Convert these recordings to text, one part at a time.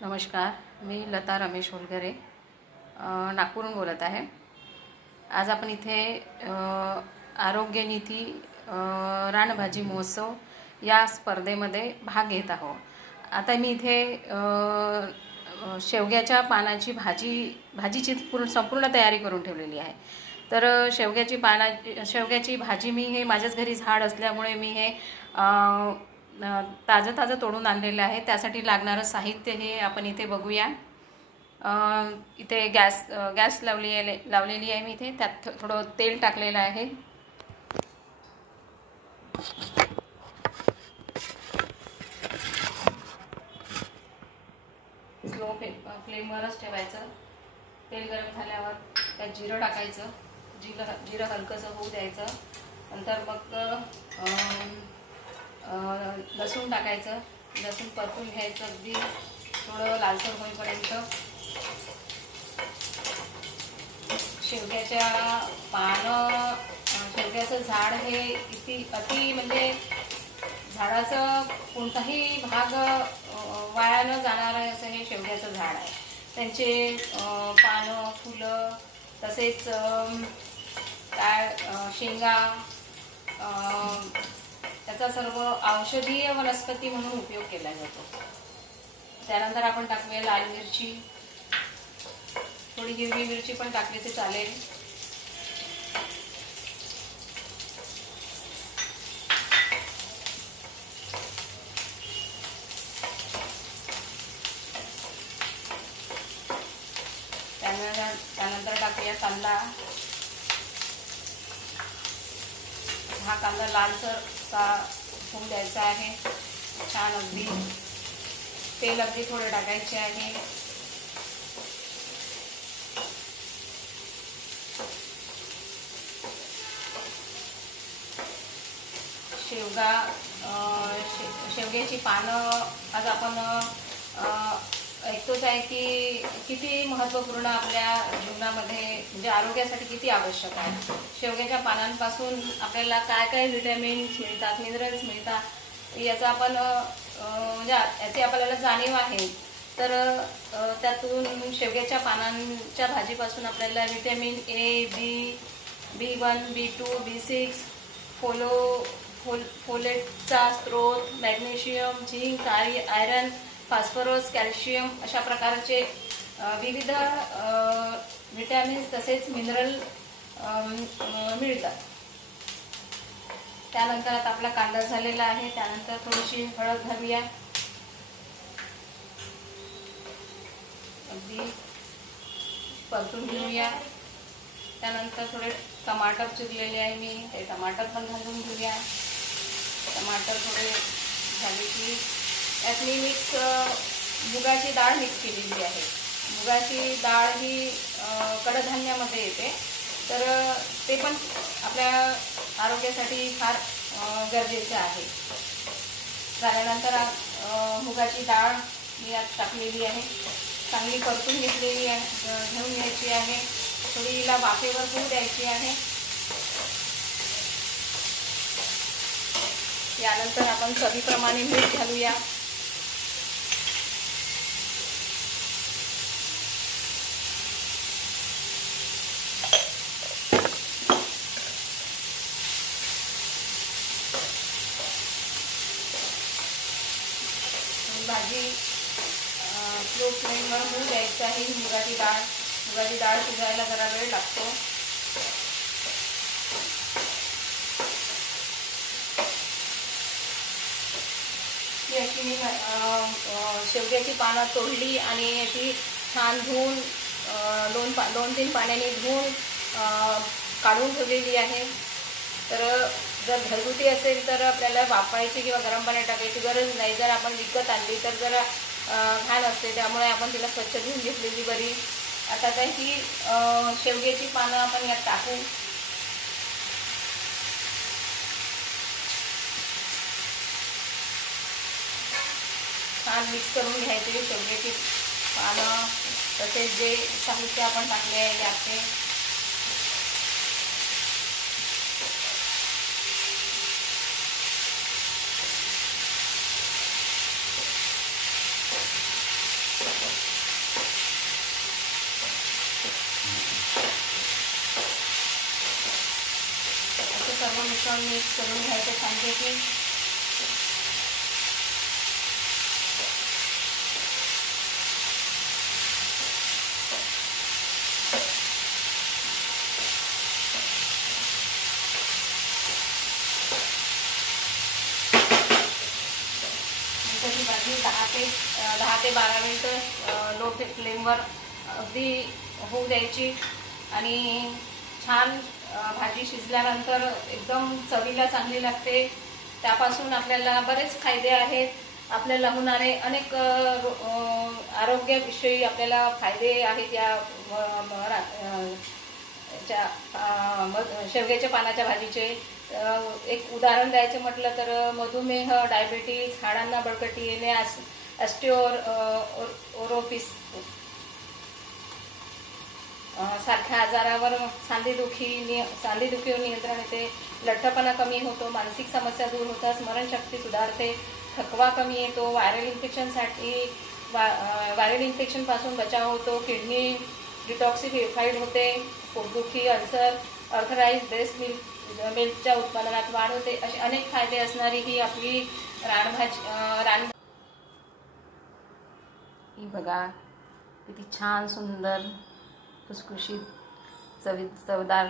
नमस्कार, मी लता रमेश होलगरे नागपूरहून बोलत आहे। आज आपण इथे आरोग्य नीती रानभाजी महोत्सव या स्पर्धेमध्ये भाग घेत आहोत। आता मी इथे शेवग्याच्या पानाची भाजीची संपूर्ण तयारी करून ठेवलेली आहे। तर शेवग्याची भाजी मी हे माझ्याच घरी झाड असल्यामुळे मी हे ताजं तोडून आणलेलं आहे। त्यासाठी लागणारं साहित्य हे आपण इथे बघूया। इथे गॅस लावलेली आहे मी इथे। त्यात थोडं तेल टाकलेलं आहे। स्लो फ्लेमवरच ठेवायचं। तेल गरम झाल्यावर त्यात जिरं टाकायचं। जिरं हलकंसं होऊ द्यायचं। नंतर मग लसूण टाकायचं। लसूण परतून घ्यायचं अगदी थोडं लालसर होईपर्यंत। शेवग्याचं झाड हे अति म्हणजे झाडाचं कोणताही भाग वाया न जाणारं असं हे शेवग्याचं झाड आहे। त्यांचे पानं, फुलं, तसेच शेंगा, त्याचा सर्व औषधीय वनस्पती म्हणून उपयोग केला जातो। त्यानंतर आपण टाकूया लाल मिरची, थोडी हिरवी मिरची पण टाकली तर चालेल। त्यानंतर टाकूया कांदा। हा कांदा लालसर होऊन द्यायचा आहे छान अगदी। तेल अगदी थोडे टाकायचे आहे। शेवग्याची पानं आज आपण ऐकतोच आहे की किती महत्त्वपूर्ण आपल्या जीवनामध्ये म्हणजे आरोग्यासाठी किती आवश्यक आहे। शेवग्याच्या पानांपासून आपल्याला काय व्हिटॅमिन्स मिळतात, मिनरल्स मिळतात याचा आपण म्हणजे याची आपल्याला जाणीव आहे। तर त्यातून शेवग्याच्या पानांच्या भाजीपासून आपल्याला vitamin A, B1, B2, B6, फोलेटचा स्त्रोत, magnesium, zinc, iron, phosphorus, calcium अशा प्रकारचे विविध व्हिटॅमिन्स तसेच मिनरल मिळतात। त्यानंतर आता आपला कांदा झालेला आहे। त्यानंतर थोडीशी हळद घालूया। अगदी परतून घेऊया। त्यानंतर थोडे टमाटर चिरलेले आहे मी, ते टमाटर पण घालून घेऊया। टमाटर थोडे झाले की यात मी मुगाची डाळ मिक्स केलेली आहे। मुगाची डाळ ही कडधान्यामध्ये येते, तर ते पण आपल्या आरोग्यासाठी फार गरजेचे आहे। झाल्यानंतर मुगाची डाळ मी यात टाकलेली आहे। चांगली परतून घेऊन घ्यायची आहे। थोडी हिला वाफेवर होऊ द्यायची आहे। यानंतर आपण चवीप्रमाणे मीठ घालूया। भाजी स्लो फ्लेमवर होऊ द्यायची आहे। मुगाची डाळ शिजायला जरा वेळ लागतो। ही अशी मी शेवग्याची पानं तोडली आणि याची छान धुवून 2-3 पाण्याने धुवून काढून ठेवलेली आहे। तर जर घरगुती असेल तर आपल्याला वाफायची किंवा गरम पाण्यात टाकायची गरज नाही। जर आपण विकत आणली तर जरा घाण असते, त्यामुळे आपण तिला स्वच्छ धुवून घेतलेली बरी। आता ही शेवग्याची पानं आपण यात टाकू। छान मिक्स करून घ्यायचे शेवग्याची पानं तसेच जे साहित्य आपण टाकले आहे याचे। मिश्रण मिक्स करून घ्यायचं छानपैकी. ही भाजी 10 ते 12 मिनिटं लो फ्लेमवर अगदी होऊ द्यायची. आणि छान भाजी शिजल्यानंतर एकदम चवीला चांगली लागते. त्यापासून आपल्याला बरेच फायदे आहेत. आपल्याला होणारे अनेक आरोग्याविषयी आपल्याला फायदे आहेत या शेवग्याच्या पानाच्या भाजीचे. एक उदाहरण द्यायचं म्हटलं तर मधुमेह, डायबिटीज, हाडांना बळकटी येणे, ऑस्टिओरोपिस सारख्या आजारावर सांधेदुखीवर नियंत्रण येते. लठ्ठपणा कमी होतो, मानसिक समस्या दूर होतात, स्मरणशक्ती सुधारते, थकवा कमी येतो, व्हायरल इन्फेक्शनपासून बचाव होतो, किडनी डिटॉक्सिफाईड होते, पोटदुखी, अल्सर, अर्थराईज, ब्रेस्ट मिल्कच्या उत्पादनात वाढ होते. असे अनेक फायदे असणारी ही आपली रानभाजी. ही बघा किती छान सुंदर खुसखुशीत चवदार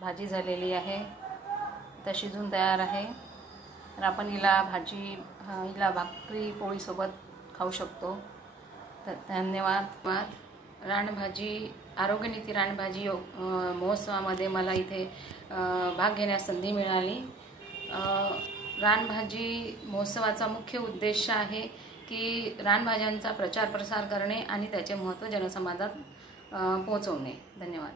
भाजी झालेली आहे. आता शिजून तयार आहे. तर आपण हिला भाकरी पोळीसोबत खाऊ शकतो. तर धन्यवाद. रानभाजी आरोग्यनीती रानभाजी महोत्सवामध्ये मला इथे भाग घेण्यास संधी मिळाली. रानभाजी महोत्सवाचा मुख्य उद्देश आहे की रानभाज्यांचा प्रचार प्रसार करणे आणि त्याचे महत्त्व जनसमाजात पोहोचवणे. धन्यवाद.